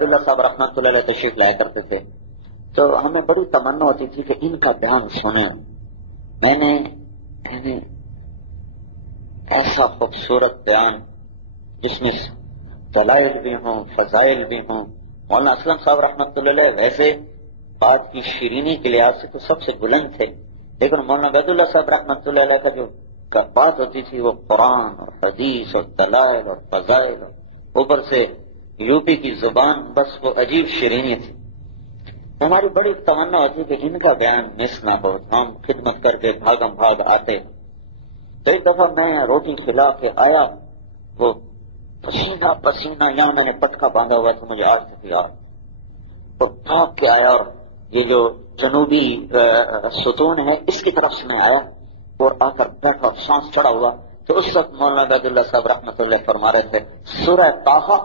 عبداللہ صاحب رحمۃ اللہ علیہ تشریف لایا کرتے تھے تو ہمیں بڑی تمنا ہوتی تھی کہ ان کا بیان سنیں. میں نے ایسا خوبصورت بیان جس میں دلائل بھی ہوں فضائل بھی ہوں. مولانا اسلم صاحب رحمۃ اللہ علیہ ویسے بات کی شیرینی کے لحاظ سے تو سب سے بلند تھے، لیکن مولانا عبید اللہ صاحب رحمۃ اللہ علیہ کا جو بات ہوتی تھی وہ قرآن اور حدیث اور دلائل اور فضائل اور اوپر سے یوپی کی زبان، بس وہ عجیب شیرینی تھی. ہماری بڑی تمنا ہوتی کہ ان کا بیان مس نہ ہو، ہم خدمت کر کے بھاگم بھاگ آتے. تو ایک دفعہ میں روٹی کھلا کے آیا، وہ پسینہ پسینہ، یہاں میں نے پٹکا باندھا ہوا تھا مجھے آج تک یاد، تو بھاگ کے آیا اور یہ جو جنوبی ستون ہے اس کی طرف سے میں آیا اور آ کر بیٹھا، سانس چڑھا ہوا. تو اس وقت مولانا عبید اللہ صاحب رحمۃ اللہ فرما رہے تھے سورہ طٰہٰ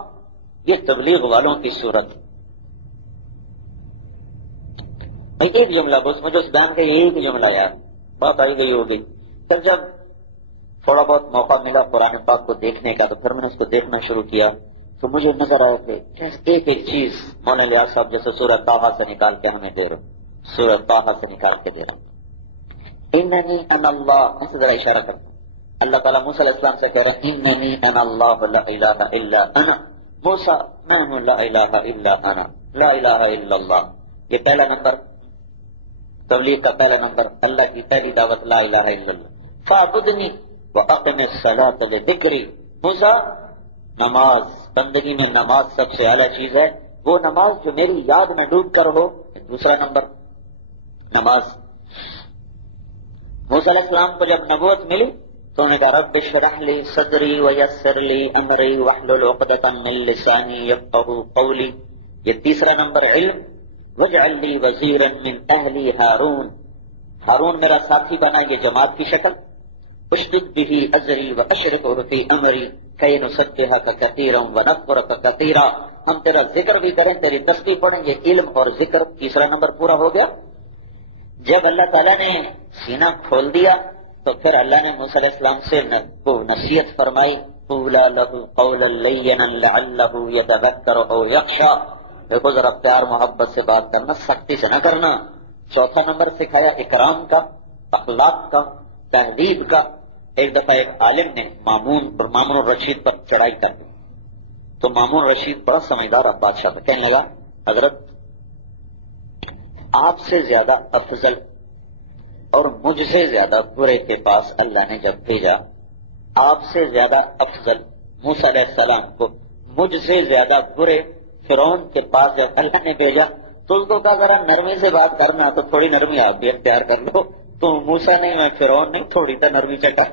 یہ تبلیغ والوں کی صورت. ایک جملہ بس مجھے اس بیان کا ایک جملہ یاد، بات آئی گئی ہوگی. پھر جب تھوڑا بہت موقع ملا قرآن پاک کو دیکھنے کا تو پھر میں نے اس کو دیکھنا شروع کیا تو مجھے نظر آیا کہ ایک ایک چیز مولانا الیاس صاحب جیسے سورہ طٰہٰ سے نکال کے ہمیں دے رہے، سورہ طٰہٰ سے نکال کے دے رہا ہوں. اننی انا اللہ، اسے ذرا اشارہ کرتا ہوں. اللہ تعالیٰ موسیٰ علیہ السلام سے کہہ رہے ہیں اننی انا اللہ لا الہ الا انا. موسیٰ میں ہوں لا الہ الا انا، لا الہ الا اللہ. یہ پہلا نمبر تبلیغ کا پہلا نمبر، اللہ کی پہلی دعوت لا الہ الا اللہ. فاعبدنی واقم الصلاۃ لذکری. موسیٰ نماز، بندگی میں نماز سب سے اعلیٰ چیز ہے، وہ نماز جو میری یاد میں ڈوب کر ہو. دوسرا نمبر نماز. موسیٰ علیہ السلام کو جب نبوت ملی تو انہوں نے کہا رب اشرح لی صدری ویسر لی امری واحلل عقدۃ من لسانی یفقہوا قولی. یہ تیسرا نمبر علم. واجعل لی وزیرا من اہلی ہارون. ہارون میرا ساتھی بنا، یہ جماعت کی شکل. اشدد به ازری واشرکہ فی امری کی نسبحک کثیرا ونذکرک کثیرا. ہم تیرا ذکر بھی کریں، تیری تسبیح پڑھیں. یہ علم اور ذکر تیسرا نمبر پورا ہو گیا. جب اللہ تعالیٰ نے سینہ کھول دیا تو پھر اللہ نے موسیٰ علیہ السلام سے نصیحت فرمائی قولا لہ قولا لینا لعلہ یتذکر او یخشی. دیکھو ذرا پیار محبت سے بات کرنا، سختی سے نہ کرنا. چوتھا نمبر سکھایا اکرام کا، اخلاق کا، تہذیب کا. ایک دفعہ ایک عالم نے مامون الرشید پر چڑھائی کر دی تو مامون الرشید بڑا سمجھدار اب بادشاہ تھا، کہنے لگا حضرت آپ سے زیادہ افضل اور مجھ سے زیادہ برے کے پاس اللہ نے جب بھیجا، آپ سے زیادہ افضل موسیٰ علیہ السلام کو مجھ سے زیادہ برے فرعون کے پاس جب اللہ نے بھیجا تو اس کو کہا ذرا نرمی سے بات کرنا، تو تھوڑی نرمی آپ بھی اختیار کر لو. تو موسیٰ نہیں میں فرعون نہیں، تھوڑی تو نرمی چکا.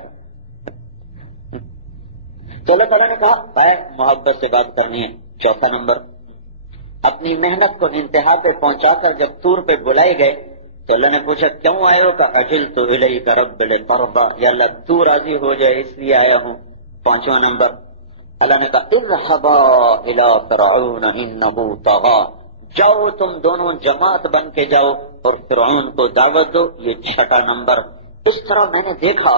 تو اللہ تعالیٰ نے کہا محبت سے بات کرنی ہے. چوتھا نمبر اپنی محنت کو انتہا پہ پہنچا کر جب طور پہ بلائے گئے تو اللہ نے پوچھا کیوں آئے ہو؟ کہ عجلت الیک رب لترضی، یا اللہ تو راضی ہو جائے اس لیے آیا ہوں. پانچواں نمبر اللہ نے کہا اذهبا الی فرعون انه طغى. جاؤ تم دونوں جماعت بن کے جاؤ اور فرعون کو دعوت دو. یہ چھٹا نمبر. اس طرح میں نے دیکھا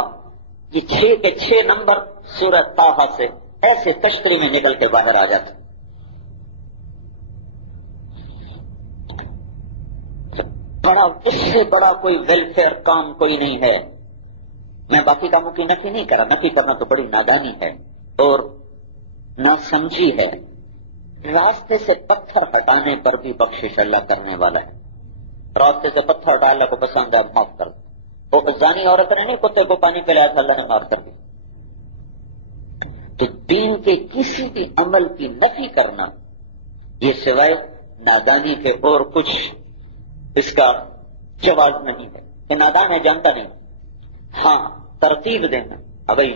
یہ 6 کے 6 نمبر سورہ طٰہٰ سے ایسے تشتری میں نکل کے باہر آ جاتے. اس سے بڑا کوئی ویلفیئر کام کوئی نہیں ہے. میں باقی کاموں کی نفی نہیں کر رہا، نفی کرنا تو بڑی نادانی ہے اور ناسمجھی ہے. راستے سے پتھر ہٹانے پر بھی بخشش اللہ کرنے والا ہے. راستے سے پتھر ہٹا اللہ کو پسند ہے معاف کر دو. وہ زانی عورت نے نہیں کتے کو پانی پلایا تھا، اللہ نے معاف کر دیا. تو دین کے کسی بھی عمل کی نفی کرنا یہ سوائے نادانی کے اور کچھ اس کا جواز نہیں ہے. کہ نادان ہے جانتا نہیں. ہاں ترتیب دینا، ابھی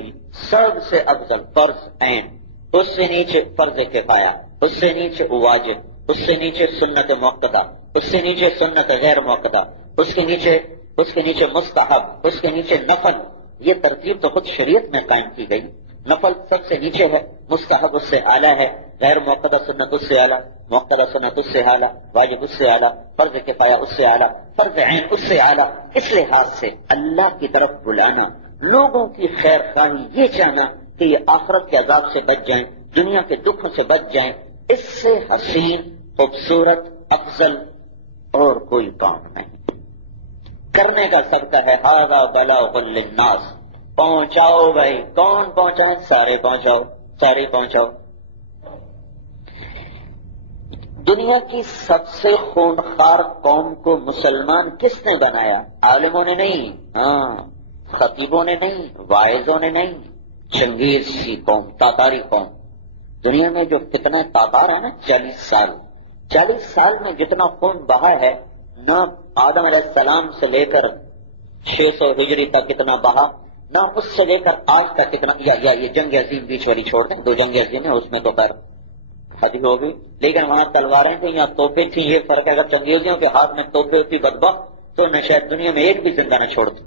سب سے افضل فرض عین، اس سے نیچے فرض کفایہ، اس سے نیچے واجب، اس سے نیچے سنت مؤکدہ، اس سے نیچے سنت غیر مؤکدہ، اس کے نیچے مستحب، اس کے نیچے نفل. یہ ترتیب تو خود شریعت میں قائم کی گئی. نفل سب سے نیچے ہے، مستحب اس سے اعلیٰ ہے، غیر مؤکدہ سنت اس سے اعلیٰ، مؤکدہ سنت اس سے اعلیٰ، واجب اس سے اعلیٰ، فرض کفایہ اس سے اعلیٰ، فرض عین اس سے اعلیٰ. اس لحاظ سے اللہ کی طرف بلانا، لوگوں کی خیر خواہی، یہ چاہنا کہ یہ آخرت کے عذاب سے بچ جائیں، دنیا کے دکھوں سے بچ جائیں، اس سے حسین خوبصورت، افضل اور کوئی کام نہیں کرنے کا سب کا ہے. ھذا بلاغ للناس، پہنچاؤ بھائی. کون پہنچائیں؟ سارے پہنچاؤ، سارے پہنچاؤ. دنیا کی سب سے خونخوار قوم کو مسلمان کس نے بنایا؟ عالموں نے نہیں، خطیبوں نے نہیں، واعظوں نے نہیں، چنگیز کی قوم، تاتاری قوم. دنیا میں جو کتنے تاتار ہیں نا، 40 سال میں جتنا خون بہا ہے نہ آدم علیہ السلام سے لے کر 600 ہجری تک کتنا بہا، نہ اس سے لے کر آج تک کتنا. یا یہ جنگ عظیم بیچ والی چھوڑ دیں، 2 جنگ عظیم ہیں، اس میں تو خیر حد ہوگی، لیکن وہاں تلواریں تھیں، یہاں توپیں تھیں. یہ فرق ہے، اگر چنگیزیوں کے ہاتھ میں توپیں ہوتی بدبخت تو نہ شاید دنیا میں ایک بھی زندہ نہ چھوڑتی.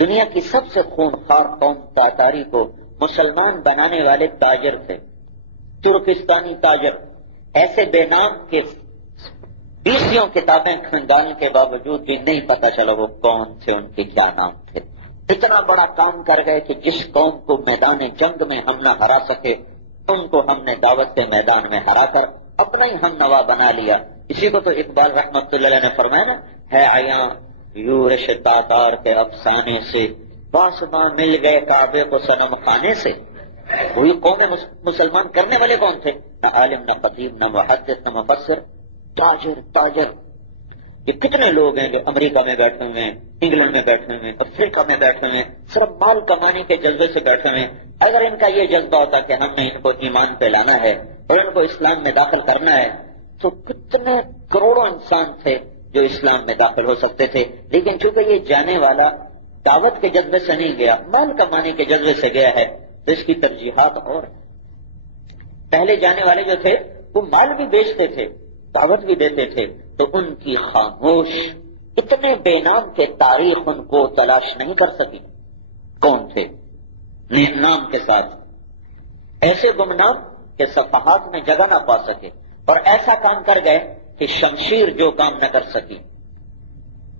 دنیا کی سب سے خونخوار قوم تاتاری کو مسلمان بنانے والے تاجر تھے، ترکستانی تاجر. ایسے بے نام کے 20 کتابیں خندان کے باوجود بھی نہیں پتا چلا وہ کون تھے، ان کے کیا نام تھے. اتنا بڑا کام کر گئے کہ جس قوم کو میدان جنگ میں ہم نہ ہرا سکے، ان کو ہم نے دعوت سے میدان میں ہرا کر اپنا ہی ہم نوا بنا لیا. اسی کو تو اقبال رحمت اللہ علیہ نے فرمایا نا، ہے عیاں یورش تاتار کے افسانے سے، پاسباں مل گئے کعبے کو صنم خانے سے. وہی قوم مسلمان کرنے والے کون تھے؟ نہ عالم، نہ خطیب، نہ محدث، نہ مفسر، تاجر. یہ کتنے لوگ ہیں جو امریکہ میں بیٹھے ہوئے ہیں، انگلینڈ میں بیٹھے ہوئے ہیں، افریقہ میں بیٹھے ہوئے ہیں، صرف مال کمانے کے جذبے سے بیٹھے ہوئے ہیں. اگر ان کا یہ جذبہ ہوتا کہ ہم نے ان کو ایمان پہ لانا ہے اور ان کو اسلام میں داخل کرنا ہے تو کتنے کروڑوں انسان تھے جو اسلام میں داخل ہو سکتے تھے. لیکن چونکہ یہ جانے والا دعوت کے جذبے سے نہیں گیا، مال کمانے کے جذبے سے گیا ہے، تو اس کی ترجیحات اور پہلے جانے والے جو تھے وہ مال بھی بیچتے تھے، دعوت بھی دیتے تھے، تو ان کی خاموش اتنے بے نام کے تاریخ ان کو تلاش نہیں کر سکی کون تھے. نام کے ساتھ ایسے گمنام کہ صفحات میں جگہ نہ پا سکے، اور ایسا کام کر گئے کہ شمشیر جو کام نہ کر سکی،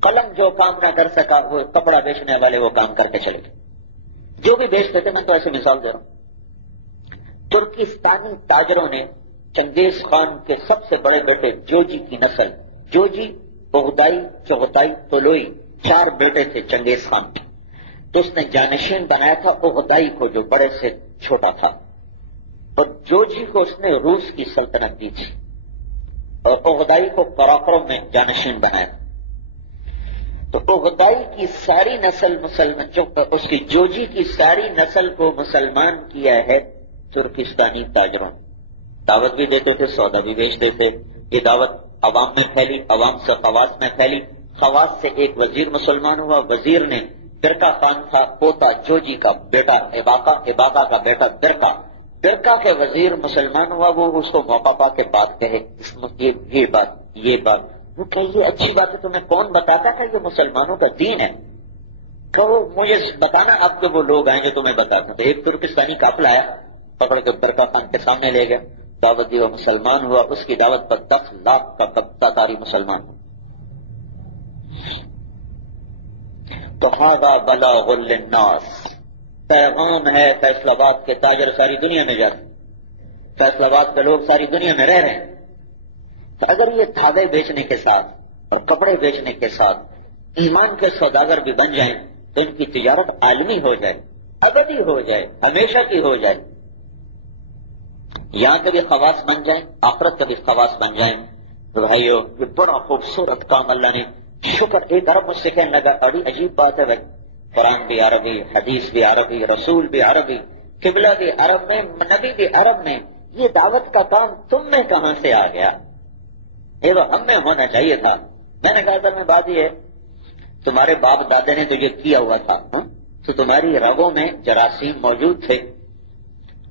قلم جو کام نہ کر سکا، وہ کپڑا بیچنے والے وہ کام کر کے چلے گئے. جو بھی بیچتے تھے، میں تو ایسے مثال دے رہا ہوں. ترکستانی تاجروں نے چنگیز خان کے سب سے بڑے بیٹے جوجی کی نسل، جوجی، بغدائی، چغتائی، طلوئی، 4 بیٹے تھے چنگیز خان کے. تو اس نے جانشین بنایا تھا بغدائی کو جو بڑے سے چھوٹا تھا، اور جوجی کو اس نے روس کی سلطنت دی تھی، اور بغدائی کو قراقرم میں جانشین بنایا. تو بغدائی کی ساری نسل مسلمان، جو اس کی جوجی کی ساری نسل کو مسلمان کیا ہے ترکستانی تاجروں. دعوت بھی دیتے تھے، سودا بھی بیچتے تھے. یہ دعوت عوام میں پھیلی، عوام سے خواص میں پھیلی، خواص سے ایک وزیر مسلمان ہوا. وزیر نے برقع خان تھا، پوتا جوجی کا بیٹا اباقہ، اباقہ کا بیٹا برقع، برقع کے وزیر مسلمان ہوا. وہ اس کو موقع پا کے بات کہے، یہ بات وہ کہ یہ اچھی بات ہے، تمہیں کون بتاتا تھا یہ مسلمانوں کا دین ہے؟ کہو مجھے بتانا اب کے وہ لوگ آئیں جو تمہیں بتاتے. تو ایک ترکستانی قافلہ آیا، پکڑ کے برقع خان کے سامنے لے گیا، دعوت دی، وہ مسلمان ہوا. اس کی دعوت پر 10 لاکھ کا تاتاری مسلمان ہوا. تو ھذا بلاغ للناس، پیغام ہے فیصل آباد کے تاجر ساری دنیا میں جاتے، فیصل آباد کے لوگ ساری دنیا میں رہ رہے ہیں. تو اگر یہ دھاگے بیچنے کے ساتھ اور کپڑے بیچنے کے ساتھ ایمان کے سوداگر بھی بن جائیں تو ان کی تجارت عالمی ہو جائے، ابدی ہو جائے، ہمیشہ کی ہو جائے. یہاں کے بھی خواص بن جائیں، آخرت کے بھی خواص بن جائیں. تو بھائیو، یہ بڑا خوبصورت کام اللہ نے. شکر. ایک عرب مجھ سے کہنے لگا، بڑی عجیب بات ہے بھائی، قرآن بھی عربی، حدیث بھی عربی، رسول بھی عربی، قبلہ بھی عرب میں، نبی بھی عرب میں، یہ دعوت کا کام تم میں کہاں سے آ گیا؟ یہ تو ہم میں ہونا چاہیے تھا. میں نے کہا میں بات یہ ہے، تمہارے باپ دادے نے تو یہ کیا ہوا تھا، تو تمہاری رگوں میں جراثیم موجود تھے.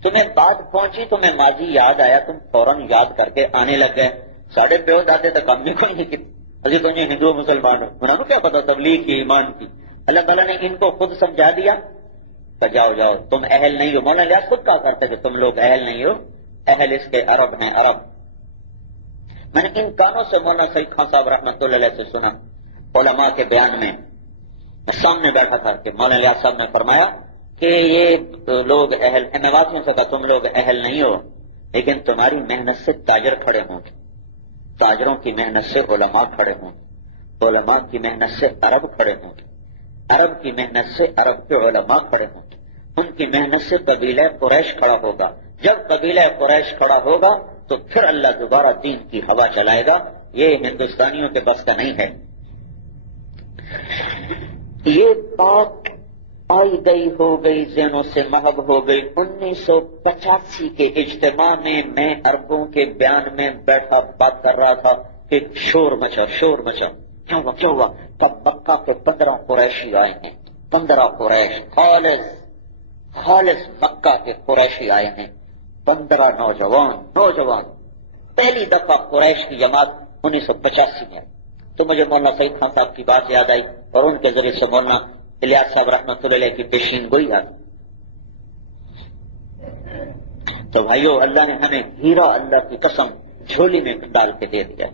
تمہیں بات پہنچی، تمہیں ماضی یاد آیا، تم فوراً یاد کر کے آنے لگ گئے. ساڑھے پیو دادے تک ہم نے کوئی نہیں کی، ابھی تو ہندو مسلمان انہوں نے کیا پتا تبلیغ کی، ایمان کی. اللہ تعالیٰ نے ان کو خود سمجھا دیا کہ جاؤ تم اہل نہیں ہو. مولانا الیاس خود کہا کرتے کہ تم لوگ اہل نہیں ہو، اہل اس کے عرب ہیں، عرب. میں نے ان کانوں سے مولانا سعید خان صاحب رحمۃ اللہ علیہ سے سنا علماء کے بیان میں. میں سامنے بیٹھا تھا کہ مولانا الیاس صاحب نے فرمایا کہ یہ لوگ اہل، نواسیوں سے کہا تم لوگ اہل نہیں ہو، لیکن تمہاری محنت سے تاجر کھڑے ہوں گے، تاجروں کی محنت سے علماء کھڑے ہوں گے، علماء کی محنت سے عرب کھڑے ہوں گے، عرب کی محنت سے عرب کے علماء کھڑے ہوں گے، ان کی محنت سے قبیلہ قریش کھڑا ہوگا۔ جب قبیلہ قریش کھڑا ہوگا تو پھر اللہ دوبارہ دین کی ہوا چلائے گا۔ یہ ہندوستانیوں کے بس کا نہیں ہے۔ یہ بات آئی گئی ہو گئی، ذہنوں سے محو ہو گئی۔ 1985 کے اجتماع میں عربوں کے بیان میں بیٹھا بات کر رہا تھا کہ شور مچا۔ کیا ہوا؟ تب مکہ کے 15 قریشی آئے ہیں، 15 قریش، خالص مکہ کے قریشی آئے ہیں، 15 نوجوان پہلی دفعہ قریش کی جماعت 1985 میں آئی۔ تو مجھے مولانا سعید خان صاحب کی بات یاد آئی اور ان کے ذریعے سے مولانا الیاس صاحب رحمۃ اللہ علیہ کی پیشین گوئی آئی۔ تو بھائیو، اللہ نے ہمیں ہیرا اللہ کی قسم جھولی میں ڈال کے دے دیا،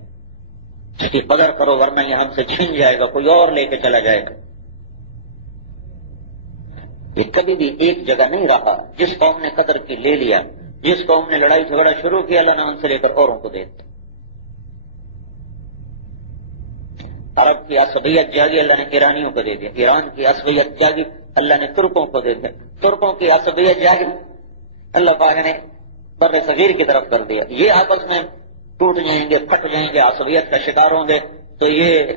اس کی قدر کرو ورنہ یہ ہم سے چھین جائے گا، کوئی اور لے کے چلا جائے گا۔ یہ کبھی بھی ایک جگہ نہیں رہا۔ جس قوم نے قدر کی لے لیا، جس قوم نے لڑائی جھگڑا شروع کیا، اللہ نے ان سے لے کر اوروں کو دے دیا۔ عرب کی عصبیت جاگی، اللہ نے ایرانیوں کو دے دیا۔ ایران کی عصبیت جاگی، اللہ نے ترکوں کو دے دیا۔ ترکوں کی عصبیت جاگی، اللہ پاک نے بر صغیر کی طرف کر دیا۔ یہ آپس میں ٹوٹ جائیں گے، پھٹ جائیں گے، عصبیت کا شکار ہوں گے تو یہ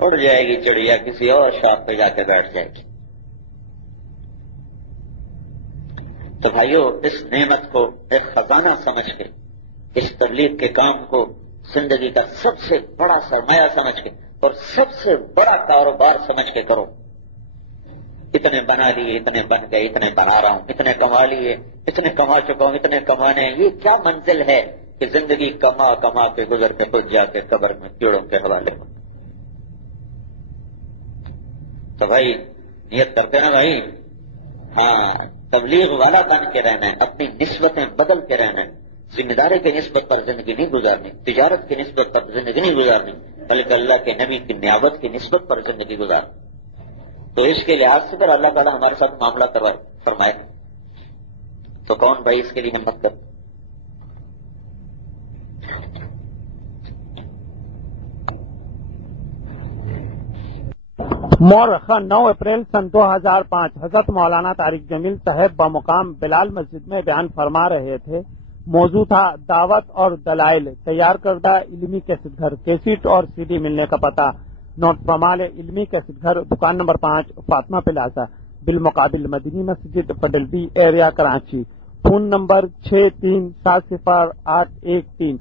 اڑ جائے گی چڑیا، کسی اور شاخ پہ جا کے بیٹھ جائے گی۔ تو بھائیو، اس نعمت کو ایک خزانہ سمجھ کے، اس تبلیغ کے کام کو زندگی کا سب سے بڑا سرمایہ سمجھ کے اور سب سے بڑا کاروبار سمجھ کے کرو۔ اتنے بنا لیے، اتنے بن گئے، اتنے بنا رہا ہوں، اتنے کما لیے، اتنے کما چکا ہوں، اتنے کمانے ہیں، یہ کیا منزل ہے کہ زندگی کما کما کے گزر کے خود جا کے قبر میں کیڑوں کے حوالے ہو۔ تو بھائی نیت کرتے نا بھائی، ہاں، تبلیغ والا بن کے رہنا ہے، اپنی نسبتیں بدل کے رہنا ہے۔ ذمہ داری کی نسبت پر زندگی نہیں گزارنی، تجارت کی نسبت پر زندگی نہیں گزارنی، بلکہ اللہ کے نبی کی نیابت کی نسبت پر زندگی گزارنی۔ تو اس کے لحاظ سے پھر اللہ تعالیٰ ہمارے ساتھ معاملہ فرمائے تو کون بھائی اس کے لیے ہمت کر۔ مورخہ 9 اپریل سن 2005 حضرت مولانا طارق جمیل صاحب بمقام بلال مسجد میں بیان فرما رہے تھے۔ موضوع تھا دعوت اور دلائل، تیار کردہ علمی کیسٹ گھر، کیسٹ اور سی ڈی ملنے کا پتہ نوٹ فرمال علمی کیسٹ گھر، دکان نمبر 5 فاطمہ پلازا، بالمقابل مدنی مسجد fiddle be area Karachi. Phone number 63708113۔